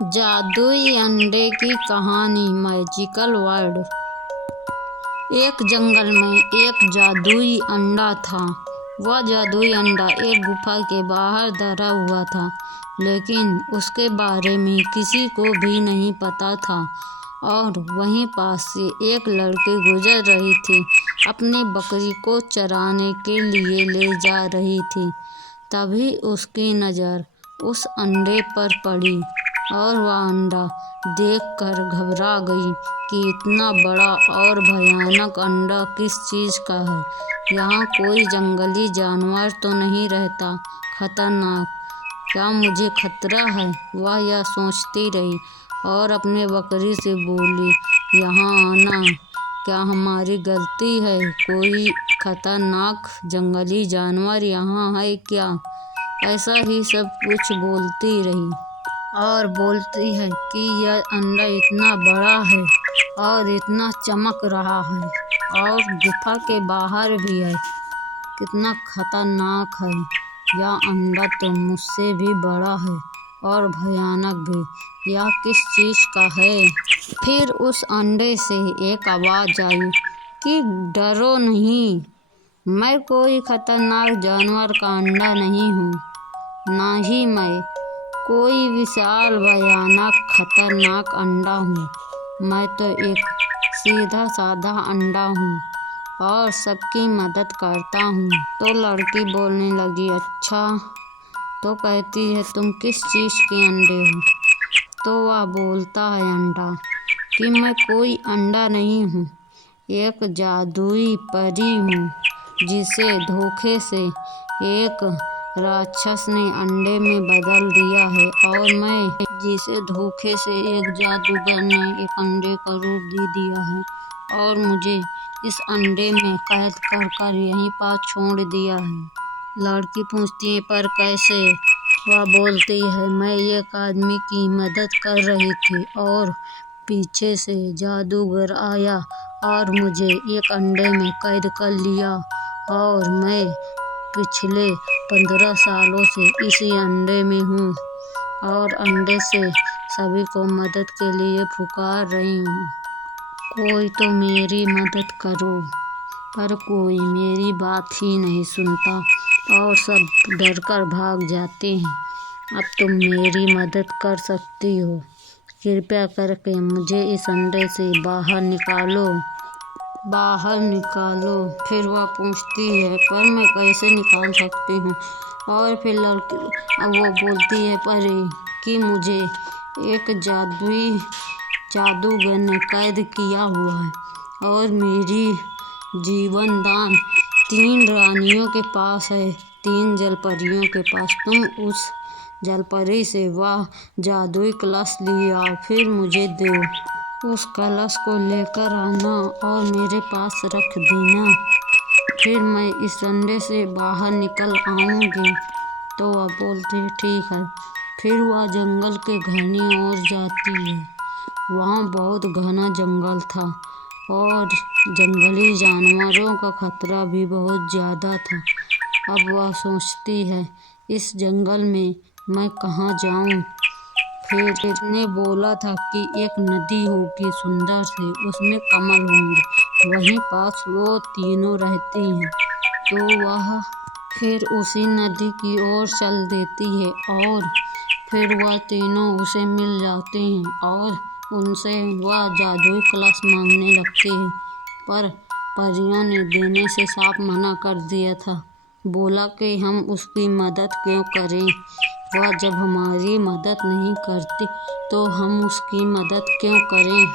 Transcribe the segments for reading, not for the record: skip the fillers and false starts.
जादुई अंडे की कहानी। Magical world. एक जंगल में एक जादुई अंडा था। वह जादुई अंडा एक गुफा के बाहर धरा हुआ था, लेकिन उसके बारे में किसी को भी नहीं पता था। और वहीं पास से एक लड़की गुजर रही थी, अपनी बकरी को चराने के लिए ले जा रही थी। तभी उसकी नज़र उस अंडे पर पड़ी और वह अंडा देखकर घबरा गई कि इतना बड़ा और भयानक अंडा किस चीज़ का है। यहाँ कोई जंगली जानवर तो नहीं रहता? खतरनाक, क्या मुझे खतरा है? वह यह सोचती रही और अपने बकरी से बोली, यहाँ आना क्या हमारी गलती है? कोई खतरनाक जंगली जानवर यहाँ है क्या? ऐसा ही सब कुछ बोलती रही और बोलती है कि यह अंडा इतना बड़ा है और इतना चमक रहा है और गुफा के बाहर भी है। कितना खतरनाक है यह अंडा, तो मुझसे भी बड़ा है और भयानक भी। यह किस चीज़ का है? फिर उस अंडे से एक आवाज़ आई कि डरो नहीं, मैं कोई खतरनाक जानवर का अंडा नहीं हूँ, ना ही मैं कोई विशाल भयानक खतरनाक अंडा हूँ। मैं तो एक सीधा साधा अंडा हूँ और सबकी मदद करता हूँ। तो लड़की बोलने लगी, अच्छा, तो कहती है तुम किस चीज़ के अंडे हो? तो वह बोलता है अंडा कि मैं कोई अंडा नहीं हूँ, एक जादुई परी हूँ जिसे धोखे से एक राक्षस ने अंडे में बदल दिया है, और मैं जिसे धोखे से एक जादूगर ने एक अंडे का रूप दे दिया है और मुझे इस अंडे में कैद कर कर यहीं पर छोड़ दिया है। लड़की पूछती है, पर कैसे? वह बोलती है, मैं एक आदमी की मदद कर रही थी और पीछे से जादूगर आया और मुझे एक अंडे में कैद कर लिया, और मैं पिछले 15 सालों से इसी अंडे में हूँ और अंडे से सभी को मदद के लिए पुकार रही हूँ। कोई तो मेरी मदद करो। पर कोई मेरी बात ही नहीं सुनता और सब डरकर भाग जाते हैं। अब तुम मेरी मदद कर सकती हो, कृपया करके मुझे इस अंडे से बाहर निकालो। फिर वह पूछती है, पर मैं कैसे निकाल सकती हूँ? और फिर वो बोलती है परी कि मुझे एक जादूगर ने कैद किया हुआ है और मेरी जीवन दान 3 रानियों के पास है, 3 जलपरियों के पास। तुम उस जलपरी से वह जादुई कलश ले आओ, फिर मुझे दो। उस कलश को लेकर आना और मेरे पास रख देना, फिर मैं इस अंडे से बाहर निकल आऊँगी। तो वह बोलती है, ठीक है। फिर वह जंगल के घनी ओर जाती है। वहाँ बहुत घना जंगल था और जंगली जानवरों का खतरा भी बहुत ज़्यादा था। अब वह सोचती है, इस जंगल में मैं कहाँ जाऊँ? फिर ने बोला था कि एक नदी होगी सुंदर सी, उसमें कमल होंगे, वहीं पास वो तीनों रहती हैं। तो वह फिर उसी नदी की ओर चल देती है और फिर वह तीनों उसे मिल जाते हैं और उनसे वह जादुई कलश मांगने लगते हैं। पर परियों ने देने से साफ मना कर दिया था। बोला कि हम उसकी मदद क्यों करें, वह जब हमारी मदद नहीं करती तो हम उसकी मदद क्यों करें।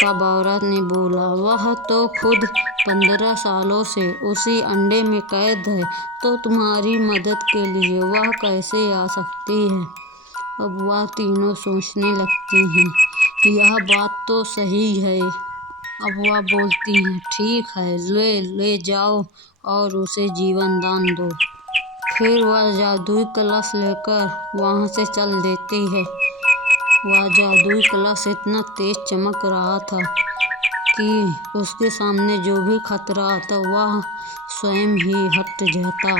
तब औरत ने बोला, वह तो खुद 15 सालों से उसी अंडे में कैद है, तो तुम्हारी मदद के लिए वह कैसे आ सकती है? अब वह तीनों सोचने लगती हैं, यह बात तो सही है। अब वह बोलती हैं, ठीक है, ले जाओ और उसे जीवन दान दो। फिर वह जादुई कलश लेकर वहाँ से चल देती है। वह जादुई कलश इतना तेज चमक रहा था कि उसके सामने जो भी खतरा आता वह स्वयं ही हट जाता,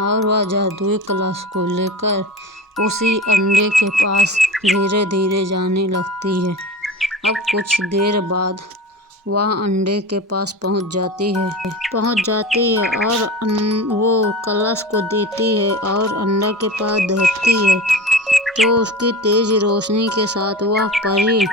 और वह जादुई कलश को लेकर उसी अंडे के पास धीरे धीरे जाने लगती है। अब कुछ देर बाद वह अंडे के पास पहुंच जाती है और वो कलश को देती है और अंडा के पास धरती है, तो उसकी तेज रोशनी के साथ वह परी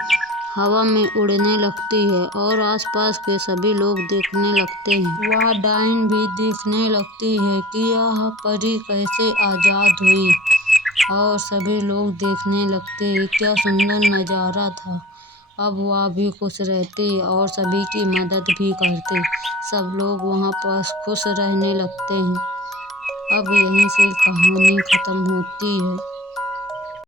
हवा में उड़ने लगती है और आसपास के सभी लोग देखने लगते हैं। वह डायन भी देखने लगती है कि यह परी कैसे आज़ाद हुई और सभी लोग देखने लगते हैं। क्या सुंदर नज़ारा था। अब वह भी खुश रहती और सभी की मदद भी करती। सब लोग वहाँ पास खुश रहने लगते हैं। अब यहीं से कहानी ख़त्म होती है।